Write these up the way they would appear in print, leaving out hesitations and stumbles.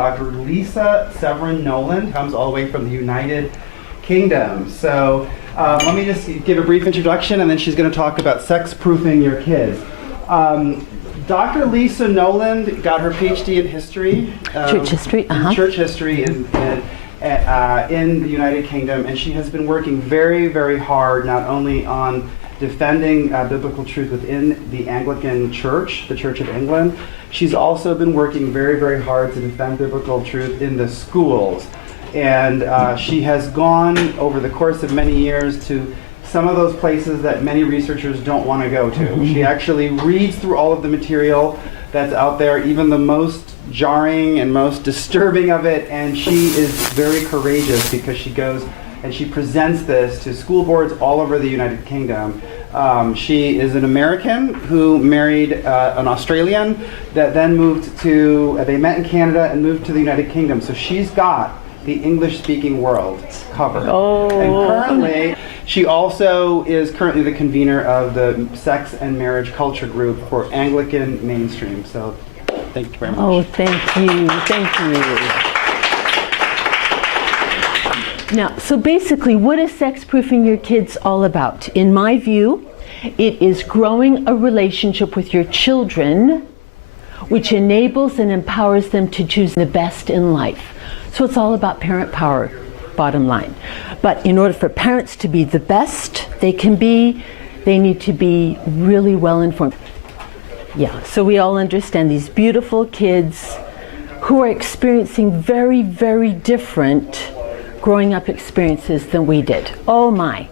Dr. Lisa Severin Nolland, comes all the way from the United Kingdom. So let me just give a brief introduction, and then she's going to talk about sex-proofing your kids. Dr. Lisa Nolland got her PhD in history. Church history, Church history in the United Kingdom, and she has been working very, very hard not only on defending biblical truth within the Anglican Church, the Church of England. She's also been working very, very hard to defend biblical truth in the schools. And she has gone over the course of many years to some of those places that many researchers don't want to go to. She actually reads through all of the material that's out there, even the most jarring and most disturbing of it, and she is very courageous because she goes and she presents this to school boards all over the United Kingdom. She is an American who married an Australian that then moved to, they met in Canada and moved to the United Kingdom. So she's got the English-speaking world covered. Oh. And currently, she also is currently the convener of the Sex and Marriage Culture Group for Anglican Mainstream. So thank you very much. Oh, thank you. Thank you. Now, so basically, what is sex-proofing your kids all about? In my view, it is growing a relationship with your children which enables and empowers them to choose the best in life. So it's all about parent power, bottom line. But in order for parents to be the best they can be, they need to be really well informed. Yeah, so we all understand these beautiful kids who are experiencing very, very different growing up experiences than we did. Oh my,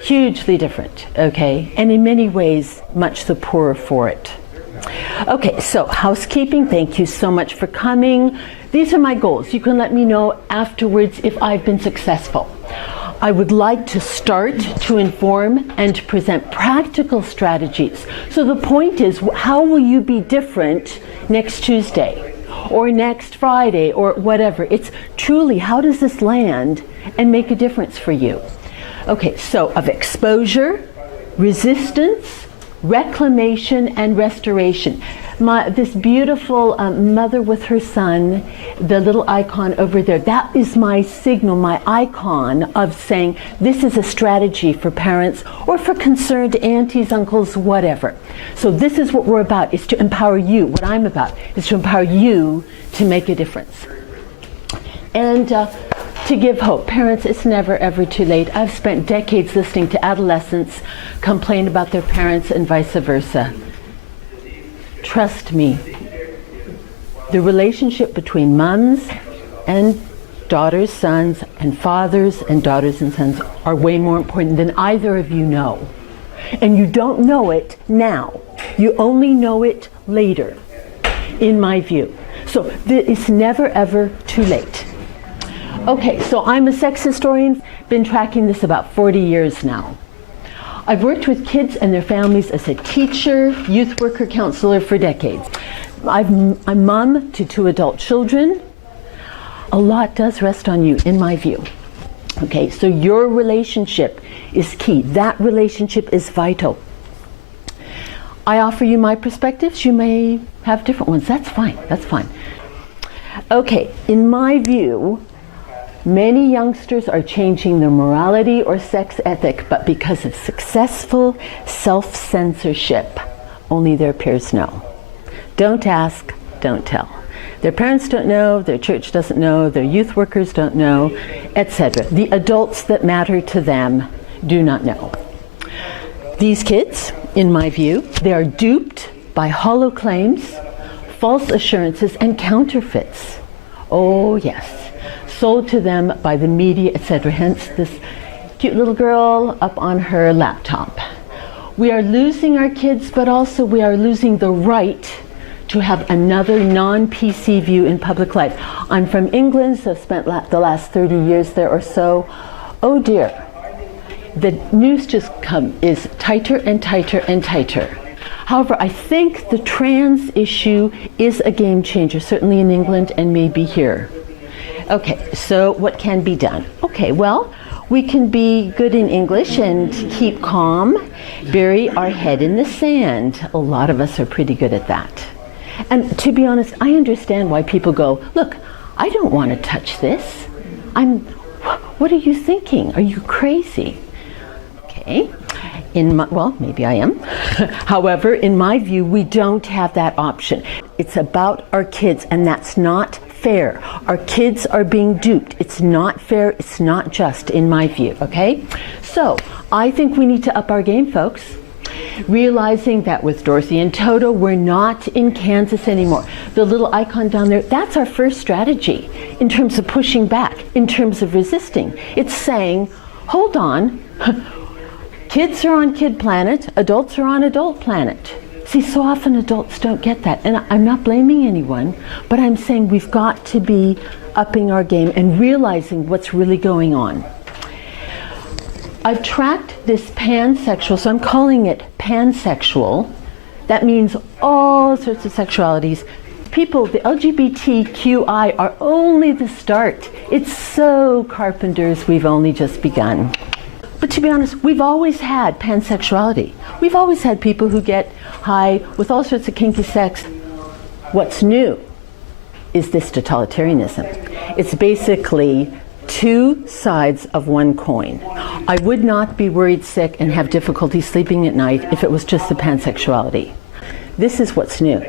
hugely different, okay? And in many ways, much the poorer for it. Okay, so housekeeping, thank you so much for coming. These are my goals. You can let me know afterwards if I've been successful. I would like to start to inform and to present practical strategies. So the point is, how will you be different next Tuesday or next Friday or whatever? It's truly, how does this land and make a difference for you? Okay, so of exposure, resistance, reclamation, and restoration. This beautiful mother with her son, the little icon over there, that is my signal, my icon of saying this is a strategy for parents or for concerned aunties, uncles, whatever. So this is what we're about, is to empower you. What I'm about is to empower you to make a difference. And to give hope. Parents, it's never ever too late. I've spent decades listening to adolescents complain about their parents and vice versa. Trust me, the relationship between moms and daughters, sons, and fathers and daughters and sons are way more important than either of you know. And you don't know it now. You only know it later, in my view. So it's never ever too late. Okay, so I'm a sex historian, been tracking this about 40 years now. I've worked with kids and their families as a teacher, youth worker, counselor for decades. I'm mom to 2 adult children. A lot does rest on you, in my view. Okay, so your relationship is key. That relationship is vital. I offer you my perspectives. You may have different ones. That's fine. That's fine. Okay, in my view, many youngsters are changing their morality or sex ethic, but because of successful self-censorship, only their peers know. Don't ask, don't tell. Their parents don't know, their church doesn't know, their youth workers don't know, etc. The adults that matter to them do not know. These kids, in my view, they are duped by hollow claims, false assurances, and counterfeits. Oh yes. Sold to them by the media, etc. Hence this cute little girl up on her laptop. We are losing our kids, but also we are losing the right to have another non-PC view in public life. I'm from England, so I've spent the last 30 years there or so. Oh dear, the news just is tighter and tighter and tighter. However, I think the trans issue is a game changer, certainly in England and maybe here. Okay, so what can be done? Okay, well, we can be good in English and keep calm, bury our head in the sand. A lot of us are pretty good at that. And to be honest, I understand why people go, look, I don't want to touch this. What are you thinking? Are you crazy? Okay. Well, maybe I am. However, in my view, we don't have that option. It's about our kids, and that's not fair. Our kids are being duped. It's not fair. It's not just, in my view. Okay? So, I think we need to up our game, folks. Realizing that with Dorothy and Toto, we're not in Kansas anymore. The little icon down there, that's our first strategy in terms of pushing back, in terms of resisting. It's saying, hold on, kids are on kid planet, adults are on adult planet. See, so often adults don't get that. And I'm not blaming anyone, but I'm saying we've got to be upping our game and realizing what's really going on. I've tracked this pansexual, so I'm calling it pansexual. That means all sorts of sexualities. People, the LGBTQI are only the start. It's so Carpenters, we've only just begun. But to be honest, we've always had pansexuality. We've always had people who get high with all sorts of kinky sex. What's new is this totalitarianism. It's basically two sides of one coin. I would not be worried sick and have difficulty sleeping at night if it was just the pansexuality. This is what's new.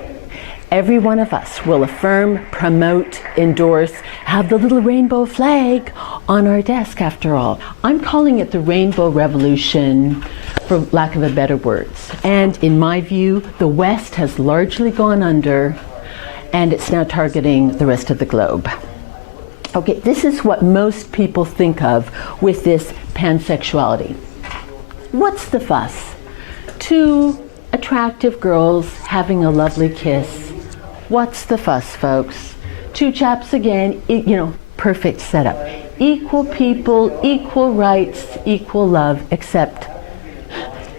Every one of us will affirm, promote, endorse, have the little rainbow flag on our desk after all. I'm calling it the rainbow revolution, for lack of a better words. And in my view, the West has largely gone under, and it's now targeting the rest of the globe. Okay, this is what most people think of with this pansexuality. What's the fuss? Two attractive girls having a lovely kiss. What's the fuss, folks? Two chaps again, perfect setup. Equal people, equal rights, equal love, except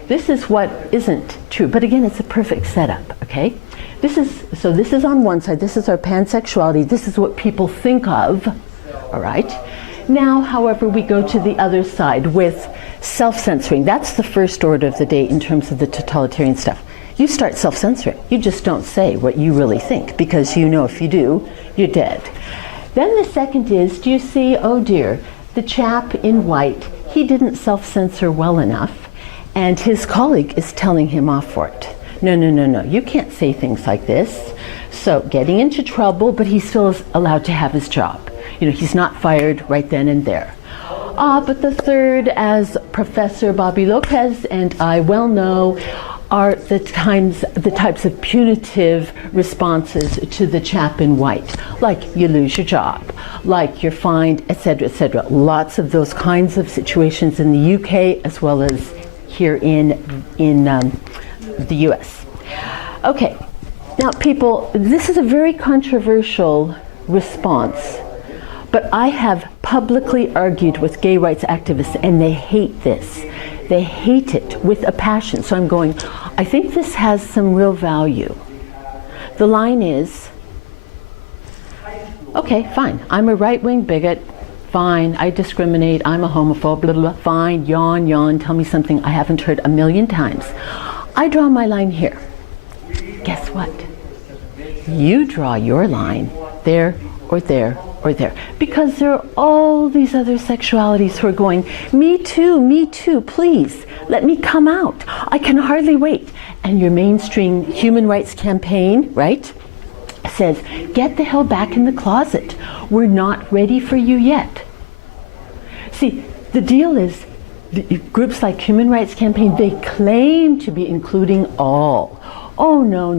this is what isn't true. But again, it's a perfect setup, okay? This is on one side, this is our pansexuality, this is what people think of, all right? Now, however, we go to the other side with self-censoring. That's the first order of the day in terms of the totalitarian stuff. You start self-censoring. You just don't say what you really think, because you know if you do, you're dead. Then the second is, do you see, oh dear, the chap in white, he didn't self-censor well enough, and his colleague is telling him off for it. No, you can't say things like this. So getting into trouble, but he still is allowed to have his job. He's not fired right then and there. But the third, as Professor Bobby Lopez and I well know, are the types of punitive responses to the chap in white, like you lose your job, like you're fined, etc., etc. Lots of those kinds of situations in the UK as well as here in the US. Okay, now people, this is a very controversial response, but I have publicly argued with gay rights activists, and they hate this. They hate it with a passion. So I'm going, I think this has some real value. The line is, okay, fine, I'm a right-wing bigot, fine, I discriminate, I'm a homophobe, blah, blah, blah, fine, yawn, tell me something I haven't heard a million times. I draw my line here. Guess what? You draw your line there or there or there. Because there are all these other sexualities who are going, me too, please, let me come out. I can hardly wait. And your mainstream human rights campaign, right, says, get the hell back in the closet. We're not ready for you yet. See, the deal is, groups like Human Rights Campaign, they claim to be including all. Oh, no.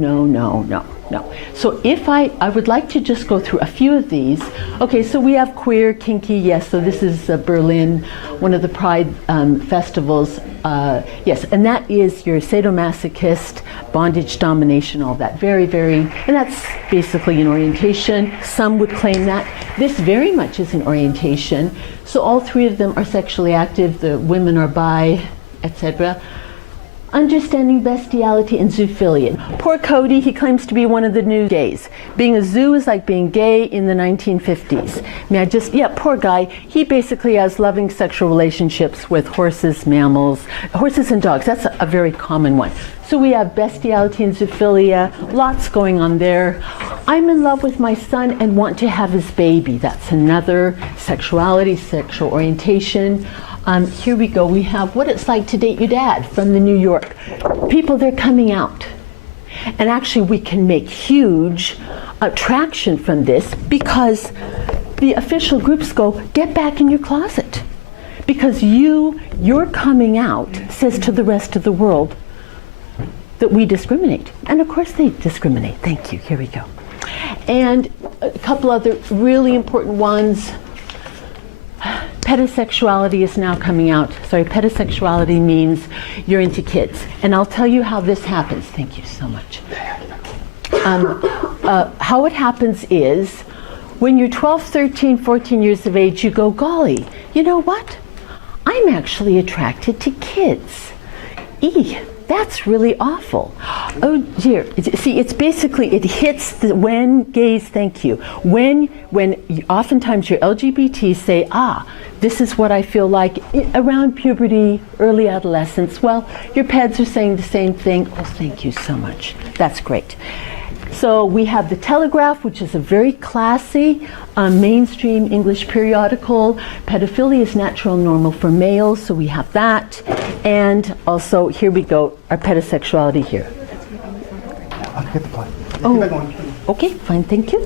So if I would like to just go through a few of these. Okay, so we have queer, kinky, yes, so this is Berlin, one of the Pride festivals. Yes, and that is your sadomasochist, bondage, domination, all that. Very, and that's basically an orientation. Some would claim that. This very much is an orientation. So all three of them are sexually active. The women are bi, etc. understanding bestiality and zoophilia. Poor Cody, he claims to be one of the new gays. Being a zoo is like being gay in the 1950s. Poor guy. He basically has loving sexual relationships with horses, mammals, horses and dogs. That's a very common one. So we have bestiality and zoophilia, lots going on there. I'm in love with my son and want to have his baby. That's another. Sexuality, sexual orientation. Here we go. We have what it's like to date your dad from the New York. People, they're coming out. And actually we can make huge traction from this because the official groups go, get back in your closet. Because your coming out says to the rest of the world that we discriminate. And of course they discriminate. Thank you. Here we go. And a couple other really important ones. Pedosexuality is now coming out. Sorry, pedosexuality means you're into kids. And I'll tell you how this happens. Thank you so much. How it happens is when you're 12, 13, 14 years of age, you go, golly, you know what? I'm actually attracted to kids. That's really awful. Oh dear. See, it's basically, it hits when gays, thank you. When oftentimes your LGBT say, this is what I feel like around puberty, early adolescence. Well, your peds are saying the same thing. Oh, thank you so much. That's great. So we have the Telegraph, which is a very classy, mainstream English periodical. Pedophilia is natural and normal for males, so we have that. And also, here we go, our pedosexuality here. I'll get the plug. Oh, okay, fine, thank you.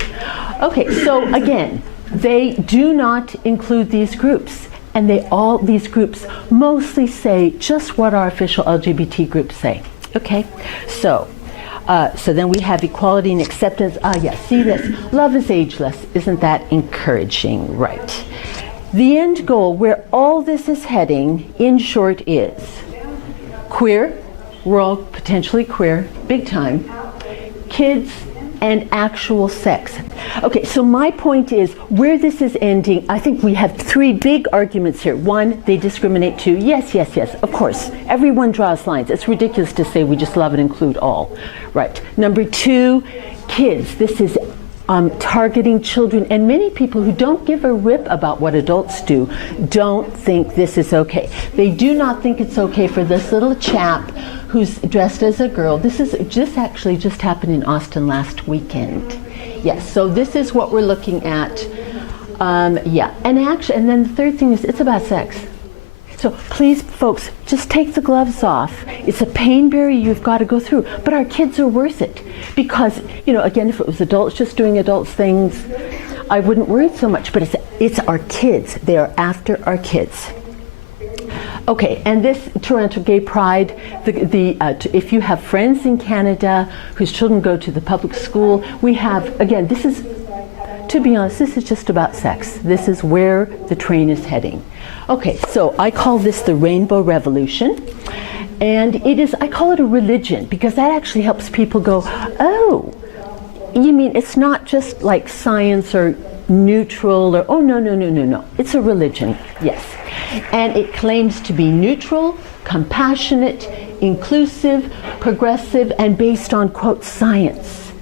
Okay, so again, they do not include these groups. And these groups mostly say just what our official LGBT groups say. Okay, so then we have equality and acceptance. See this. Love is ageless. Isn't that encouraging? Right. The end goal, where all this is heading, in short, is queer. We're all potentially queer, big time. Kids and actual sex. Okay, so my point is, where this is ending, I think we have three big arguments here. One, they discriminate. Two, yes, of course. Everyone draws lines. It's ridiculous to say we just love and include all. Right. Number two, kids. This is targeting children, and many people who don't give a rip about what adults do don't think this is okay. They do not think it's okay for this little chap who's dressed as a girl. This actually just happened in Austin last weekend. Yes, so this is what we're looking at. And then the third thing is it's about sex. So please, folks, just take the gloves off. It's a pain barrier you've got to go through, but our kids are worth it. Because, again, if it was adults just doing adults things, I wouldn't worry so much, but it's our kids. They are after our kids. Okay, and this Toronto Gay Pride, if you have friends in Canada whose children go to the public school, we have, again, to be honest, this is just about sex. This is where the train is heading. Okay, so I call this the Rainbow Revolution. And I call it a religion, because that actually helps people go, oh, you mean it's not just like science or neutral or, oh, no. It's a religion, yes. And it claims to be neutral, compassionate, inclusive, progressive, and based on, quote, science.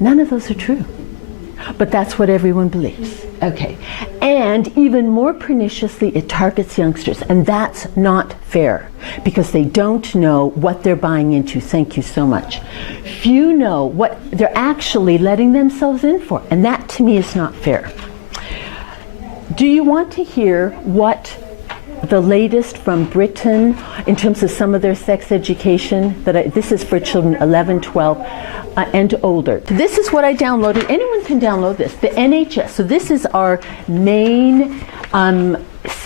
None of those are true. But that's what everyone believes. Okay. And even more perniciously, it targets youngsters. And that's not fair, because they don't know what they're buying into. Thank you so much. Few know what they're actually letting themselves in for. And that, to me, is not fair. Do you want to hear what the latest from Britain in terms of some of their sex education? This is for children 11, 12. And older. This is what I downloaded. Anyone can download this. The NHS. So this is our main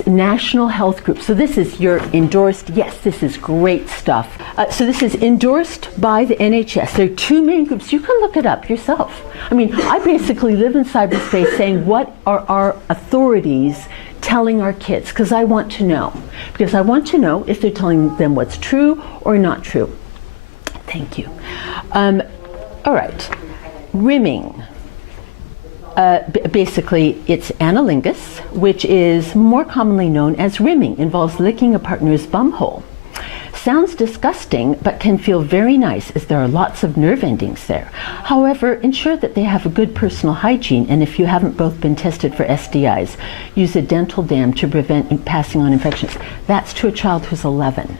national health group. So this is your endorsed. Yes, this is great stuff. So this is endorsed by the NHS. There are two main groups. You can look it up yourself. I mean, I basically live in cyberspace saying, what are our authorities telling our kids? Because I want to know. Because I want to know if they're telling them what's true or not true. Thank you. All right, rimming. Basically, it's analingus, which is more commonly known as rimming. Involves licking a partner's bumhole. sounds disgusting, but can feel very nice as there are lots of nerve endings there. However, ensure that they have a good personal hygiene, and if you haven't both been tested for STIs, use a dental dam to prevent passing on infections. That's to a child who's 11.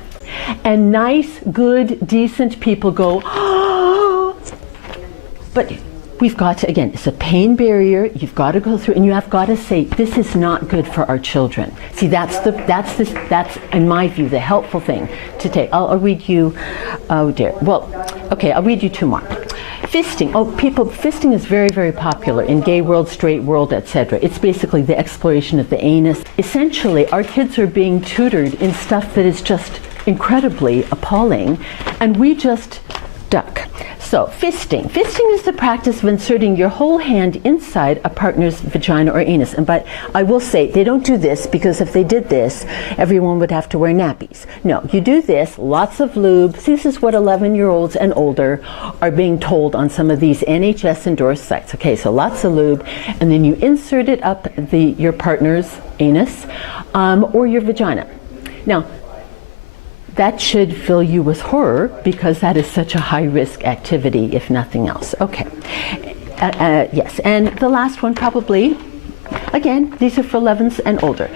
And nice, good, decent people go, oh, but we've got to, again, it's a pain barrier. You've got to go through, and you have got to say, this is not good for our children. See, that's in my view the helpful thing to take. I'll read you. Oh dear. Well, okay, I'll read you two more. Fisting. Oh, fisting is very, very popular in gay world, straight world, etc. It's basically the exploration of the anus. Essentially, our kids are being tutored in stuff that is just incredibly appalling, and we just duck. So, fisting. Fisting is the practice of inserting your whole hand inside a partner's vagina or anus. But I will say, they don't do this because if they did this, everyone would have to wear nappies. No, you do this, lots of lube. See, this is what 11-year-olds and older are being told on some of these NHS-endorsed sites. Okay, so lots of lube, and then you insert it up your partner's anus or your vagina. Now, that should fill you with horror because that is such a high-risk activity, if nothing else. Okay. Yes, and the last one probably, again, these are for 11s and older.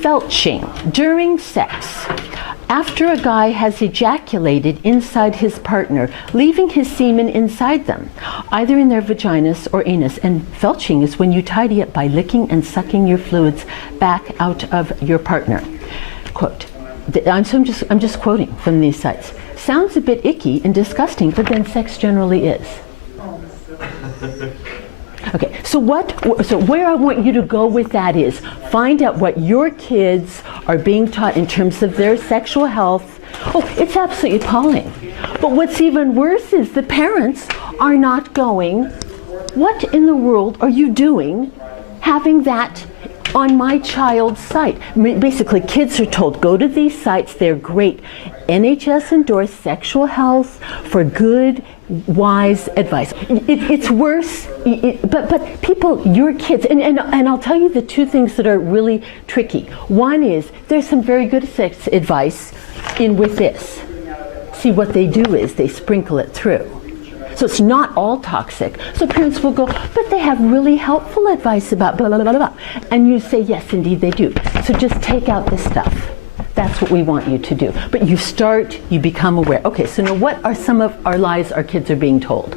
Felching during sex. After a guy has ejaculated inside his partner, leaving his semen inside them, either in their vaginas or anus. And felching is when you tidy it by licking and sucking your fluids back out of your partner. Quote. I'm just quoting from these sites. Sounds a bit icky and disgusting, but then sex generally is. Okay, so where I want you to go with that is find out what your kids are being taught in terms of their sexual health. Oh, it's absolutely appalling. But what's even worse is the parents are not going, what in the world are you doing having that on my child's site? Basically, kids are told, go to these sites, they're great. NHS endorsed sexual health for good, wise advice. It's worse, but people, your kids, and I'll tell you the two things that are really tricky. One is, there's some very good sex advice in with this. See, what they do is they sprinkle it through. So it's not all toxic. So parents will go, but they have really helpful advice about blah, blah, blah, blah. And you say, yes, indeed they do. So just take out this stuff. That's what we want you to do. But you become aware. Okay, so now what are some of our lies our kids are being told?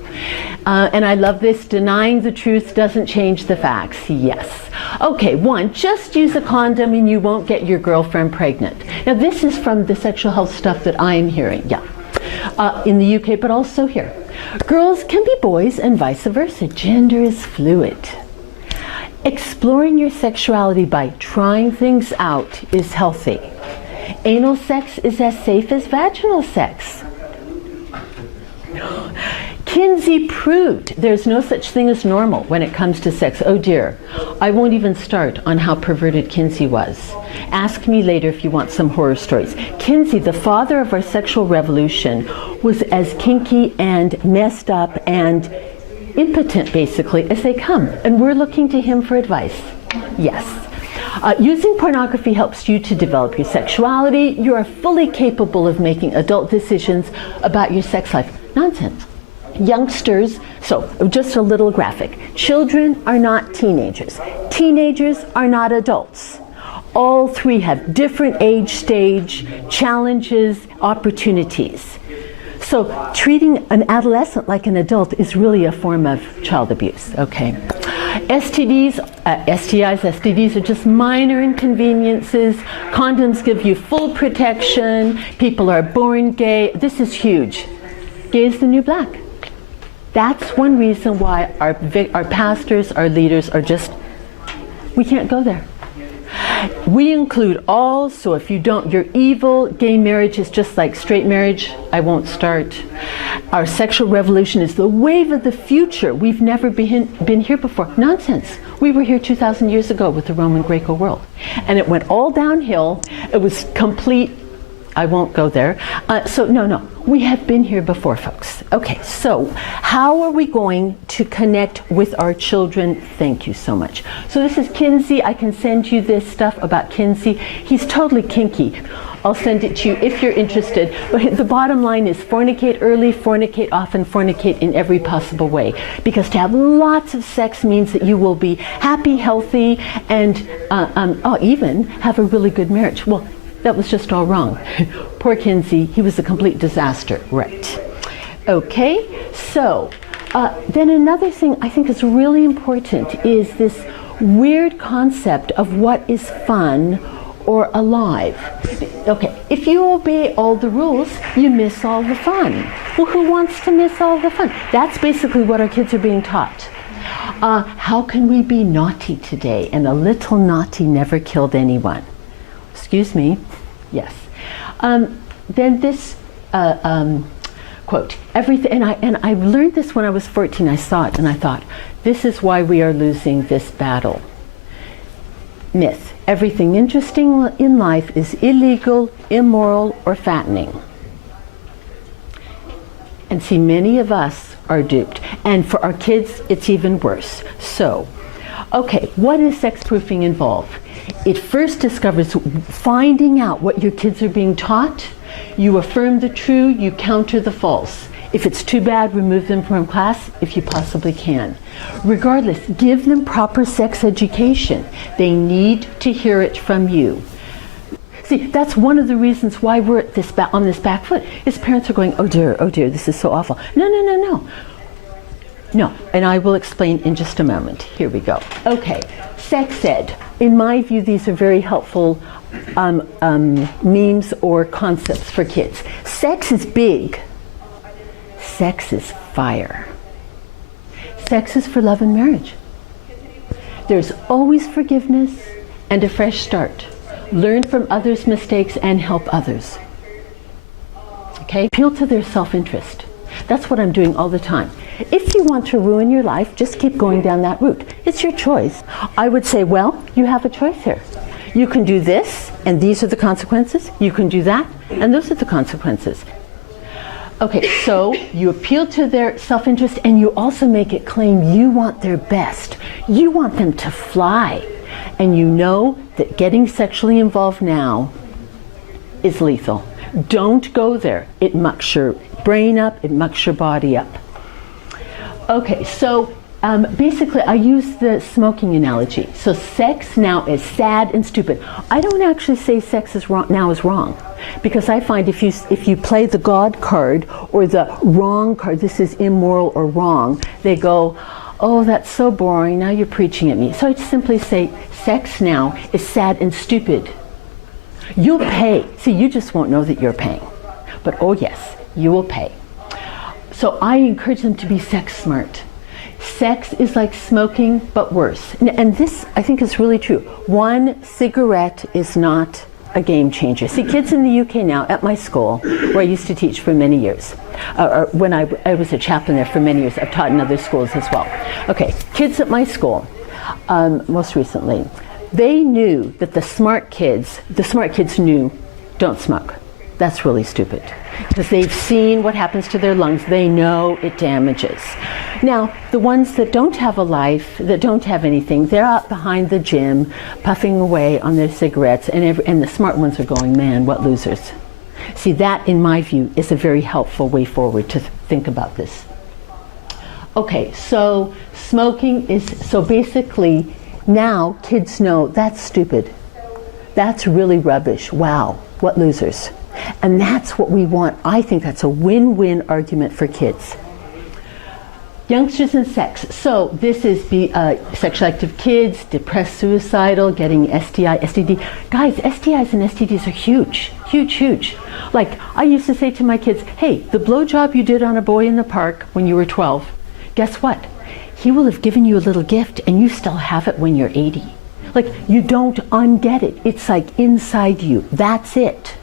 And I love this, denying the truth doesn't change the facts. Yes. Okay, one, just use a condom and you won't get your girlfriend pregnant. Now this is from the sexual health stuff that I'm hearing, yeah. In the UK, but also here. Girls can be boys and vice versa. Gender is fluid. Exploring your sexuality by trying things out is healthy. Anal sex is as safe as vaginal sex. Kinsey proved there's no such thing as normal when it comes to sex. Oh dear, I won't even start on how perverted Kinsey was. Ask me later if you want some horror stories. Kinsey, the father of our sexual revolution, was as kinky and messed up and impotent, basically, as they come. And we're looking to him for advice. Yes. Using pornography helps you to develop your sexuality. You are fully capable of making adult decisions about your sex life. Nonsense. Youngsters, so just a little graphic. Children are not teenagers. Teenagers are not adults. All three have different age stage, challenges, opportunities. So treating an adolescent like an adult is really a form of child abuse, okay? STDs, STIs, STDs are just minor inconveniences. Condoms give you full protection. People are born gay. This is huge. Gay is the new black. That's one reason why our pastors, our leaders are just, we can't go there. We include all, so if you don't, you're evil. Gay marriage is just like straight marriage. I won't start. Our sexual revolution is the wave of the future. We've never been here before. Nonsense. We were here 2,000 years ago with the Roman Greco world. And it went all downhill. It was complete I won't go there. So no, we have been here before, folks. Okay, so how are we going to connect with our children? Thank you so much. So this is Kinsey. I can send you this stuff about Kinsey. He's totally kinky. I'll send it to you if you're interested. But the bottom line is fornicate early, fornicate often, fornicate in every possible way. Because to have lots of sex means that you will be happy, healthy, and even have a really good marriage. Well, that was just all wrong. Poor Kinsey, he was a complete disaster. Right. Okay, so then another thing I think is really important is this weird concept of what is fun or alive. Okay, if you obey all the rules, you miss all the fun. Well, who wants to miss all the fun? That's basically what our kids are being taught. How can we be naughty today? And a little naughty never killed anyone. Excuse me. Yes. Then this quote, everything, and I learned this when I was 14. I saw it and I thought, this is why we are losing this battle. Myth. Everything interesting in life is illegal, immoral, or fattening. And see, many of us are duped. And for our kids, it's even worse. So, okay, what does sex proofing involve? It first discovers finding out what your kids are being taught. You affirm the true, you counter the false. If it's too bad, remove them from class if you possibly can. Regardless, give them proper sex education. They need to hear it from you. See, that's one of the reasons why we're at this on this back foot, is parents are going, oh dear, this is so awful. No, and I will explain in just a moment. Here we go. Okay, sex ed. In my view, these are very helpful memes or concepts for kids. Sex is big. Sex is fire. Sex is for love and marriage. There's always forgiveness and a fresh start. Learn from others' mistakes and help others. Okay? Appeal to their self-interest. That's what I'm doing all the time. If you want to ruin your life, just keep going down that route. It's your choice. I would say, well, you have a choice here. You can do this, and these are the consequences. You can do that, and those are the consequences. Okay, so you appeal to their self-interest, and you also make it claim you want their best. You want them to fly. And you know that getting sexually involved now is lethal. Don't go there. It mucks your brain up, it mucks your body up. Okay, so basically I use the smoking analogy. So sex now is sad and stupid. I don't actually say sex is wrong, now is wrong. Because I find if you play the God card or the wrong card, this is immoral or wrong, they go, oh, that's so boring, now you're preaching at me. So I just simply say, sex now is sad and stupid. You'll pay. See, you just won't know that you're paying. But oh yes, you will pay. So I encourage them to be sex smart. Sex is like smoking, but worse. And this, I think, is really true. One cigarette is not a game changer. See, kids in the UK now, at my school, where I used to teach for many years, or when I was a chaplain there for many years, I've taught in other schools as well. Okay, kids at my school, most recently, they knew that the smart kids knew, don't smoke. That's really stupid. Because they've seen what happens to their lungs. They know it damages. Now, the ones that don't have a life, that don't have anything, they're out behind the gym, puffing away on their cigarettes, and the smart ones are going, man, what losers. See, that, in my view, is a very helpful way forward to think about this. Okay, so smoking is, so basically, now kids know that's stupid. That's really rubbish. Wow, what losers. And that's what we want. I think that's a win-win argument for kids. Youngsters and sex. So this is sexually active kids, depressed, suicidal, getting STI, STD. Guys, STIs and STDs are huge, huge, huge. Like, I used to say to my kids, hey, the blowjob you did on a boy in the park when you were 12, guess what? He will have given you a little gift and you still have it when you're 80. Like, you don't unget it. It's like inside you. That's it.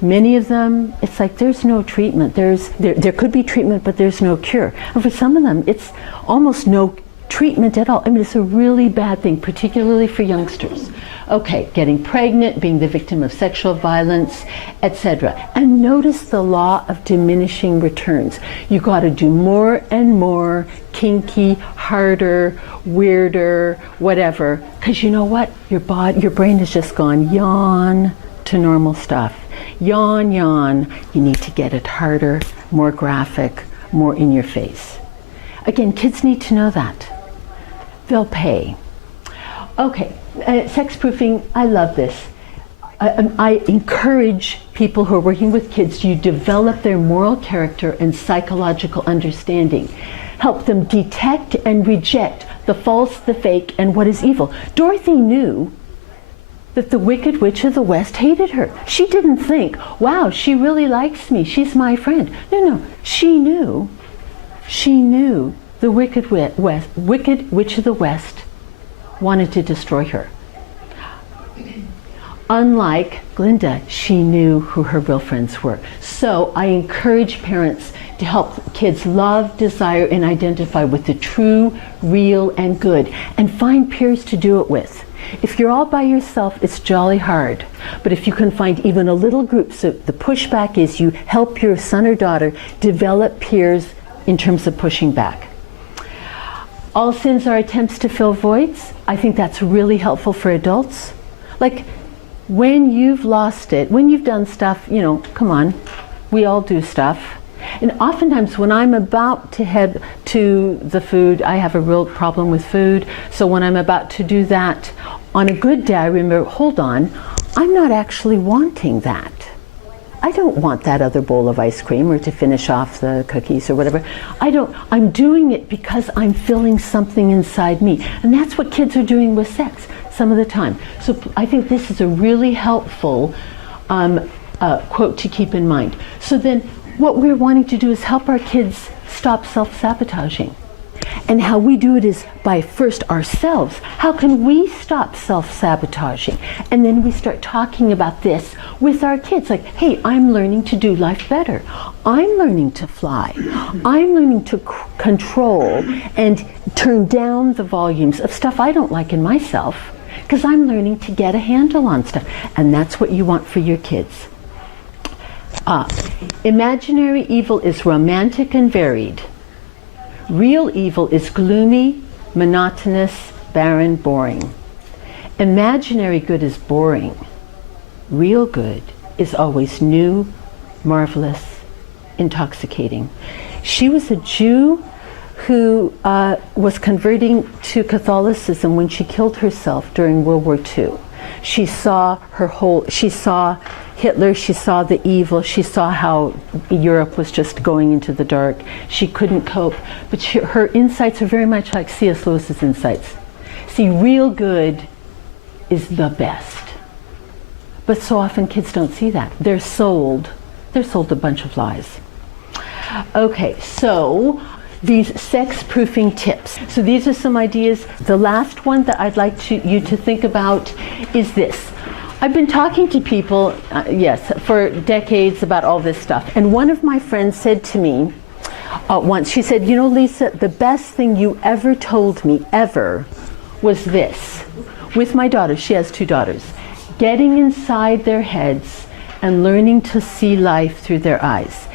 Many of them, it's like there's no treatment. There could be treatment, but there's no cure. And for some of them, it's almost no treatment at all. I mean, it's a really bad thing, particularly for youngsters. Okay, getting pregnant, being the victim of sexual violence, etc. And notice the law of diminishing returns. You got to do more and more, kinky, harder, weirder, whatever, because you know what? Your brain has just gone yawn to normal stuff. Yawn, yawn. You need to get it harder, more graphic, more in your face. Again, kids need to know that. They'll pay. Okay, sex proofing, I love this. I encourage people who are working with kids to develop their moral character and psychological understanding. Help them detect and reject the false, the fake, and what is evil. Dorothy knew that the Wicked Witch of the West hated her. She didn't think, wow, she really likes me, she's my friend. No, she knew the Wicked Witch of the West wanted to destroy her. Unlike Glinda, she knew who her real friends were. So I encourage parents to help kids love, desire, and identify with the true, real, and good, and find peers to do it with. If you're all by yourself, it's jolly hard. But if you can find even a little group, so the pushback is you help your son or daughter develop peers in terms of pushing back. All sins are attempts to fill voids. I think that's really helpful for adults. Like, when you've lost it, when you've done stuff, you know, come on, we all do stuff. And oftentimes when I'm about to head to the food, I have a real problem with food. So when I'm about to do that, on a good day, I remember, hold on, I'm not actually wanting that. I don't want that other bowl of ice cream or to finish off the cookies or whatever. I'm doing it because I'm feeling something inside me. And that's what kids are doing with sex some of the time. So I think this is a really helpful quote to keep in mind. So then what we're wanting to do is help our kids stop self-sabotaging. And how we do it is by first ourselves. How can we stop self-sabotaging? And then we start talking about this with our kids. Like, hey, I'm learning to do life better. I'm learning to fly. I'm learning to control and turn down the volumes of stuff I don't like in myself, because I'm learning to get a handle on stuff. And that's what you want for your kids. Imaginary evil is romantic and varied. Real evil is gloomy, monotonous, barren, boring. Imaginary good is boring. Real good is always new, marvelous, intoxicating. She was a Jew who was converting to Catholicism when she killed herself during World War II. She saw Hitler, she saw the evil, she saw how Europe was just going into the dark. She couldn't cope, but her insights are very much like C.S. Lewis's insights. See, real good is the best. But so often kids don't see that. They're sold a bunch of lies. Okay, so these sex-proofing tips. So these are some ideas. The last one that I'd like you to think about is this. I've been talking to people, for decades about all this stuff. And one of my friends said to me once, she said, you know, Lisa, the best thing you ever told me, ever, was this. With my daughters, she has 2 daughters, getting inside their heads and learning to see life through their eyes.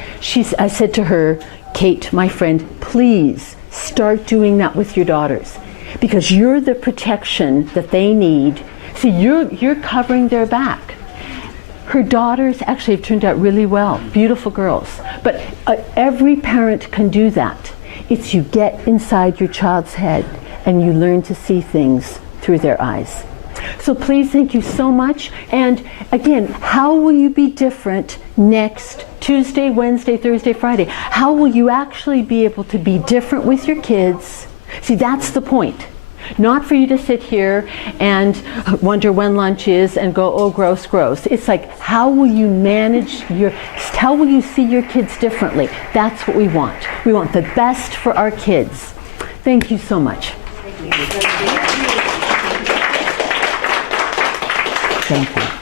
I said to her, Kate, my friend, please start doing that with your daughters, because you're the protection that they need. See, you're covering their back. Her daughters actually have turned out really well, beautiful girls. But every parent can do that. It's you get inside your child's head and you learn to see things through their eyes. So please, thank you so much. And again, how will you be different next Tuesday, Wednesday, Thursday, Friday? How will you actually be able to be different with your kids? See, that's the point. Not for you to sit here and wonder when lunch is and go, oh, gross, gross. It's like, how will you how will you see your kids differently? That's what we want. We want the best for our kids. Thank you so much. Thank you.